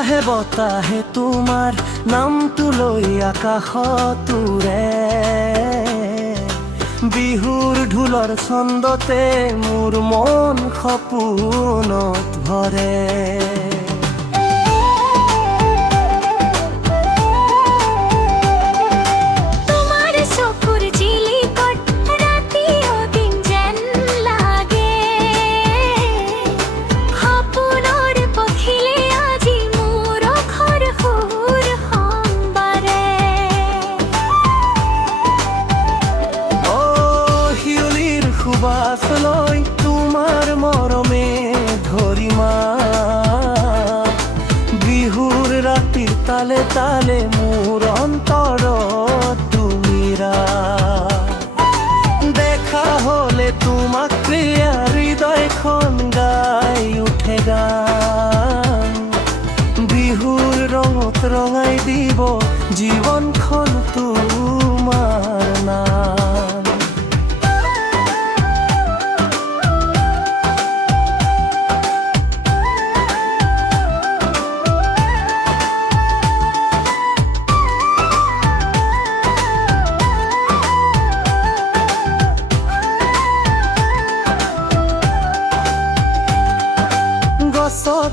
বতাহে বতাহে তোমাৰ নামটো লৈ আকাশত উৰে, বিহুৰ ঢোলৰ ছন্দতে মোৰ মন সপোনত ভৰে। সুবাস লৈ তোমাৰ মৰমে ধৰিমা, বিহুৰ ৰাতিৰ তালে তালে মোৰ অন্তৰত তুমিৰা। দেখা হলে তোমাক প্ৰিয়া হৃদয়খন গাই উঠে গান, বিহুৰ ৰঙত ৰঙাই দিব জীৱনখন তোমাৰ নাম।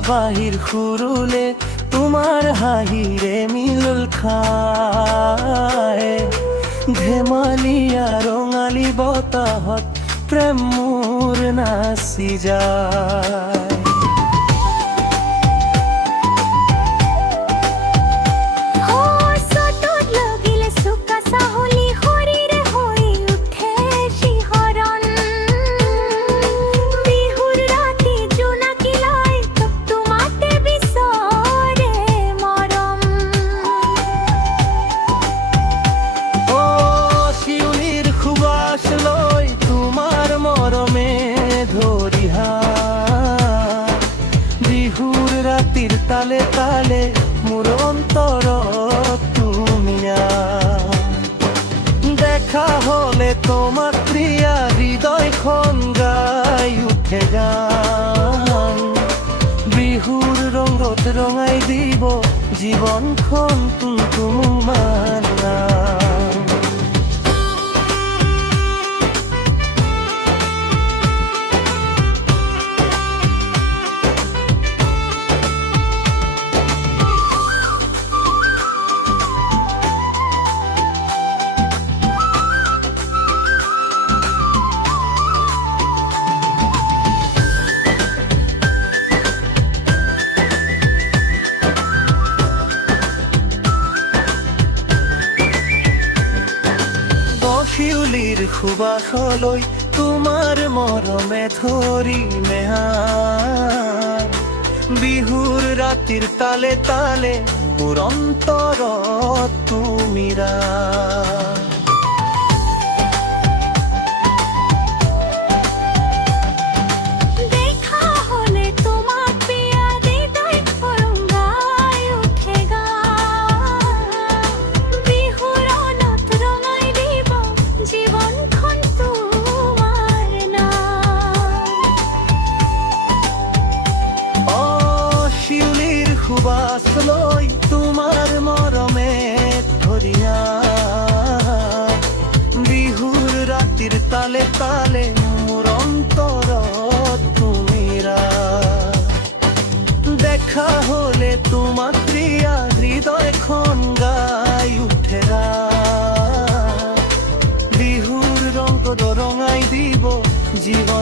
বাহিৰ সুৰুলে তোমাৰ হাঁহিৰে মিলল খায়, ধেমালিয়া ৰঙালী বতাহত প্ৰেম মোৰ নাচি যায়। বিহুর রাতির তালে তালে মোর অন্তৰত তুমিয়া, দেখা হলে তোমার প্রিয়া হৃদয়খন গাই উঠে গান, বিহুর রঙত রঙাই দিব জীবনখন তোমাৰ নাম। শিউলিৰ সুবাসলৈ তোমাৰ মৰমে ধৰিমে হাত, বিহুৰ ৰাতিৰ তালে তালে মোৰ অন্তৰত তুমিৰা। সুবাস লৈ তোমাৰ মৰমে ধৰিয়া, বিহুৰ ৰাতিৰ তালে তালে মোৰ অন্তৰত তুমিৰা। দেখা হলে তোমাক প্ৰিয়া হৃদয়খন গাই উঠে গান, বিহুৰ ৰঙত ৰঙাই দিব জীবন।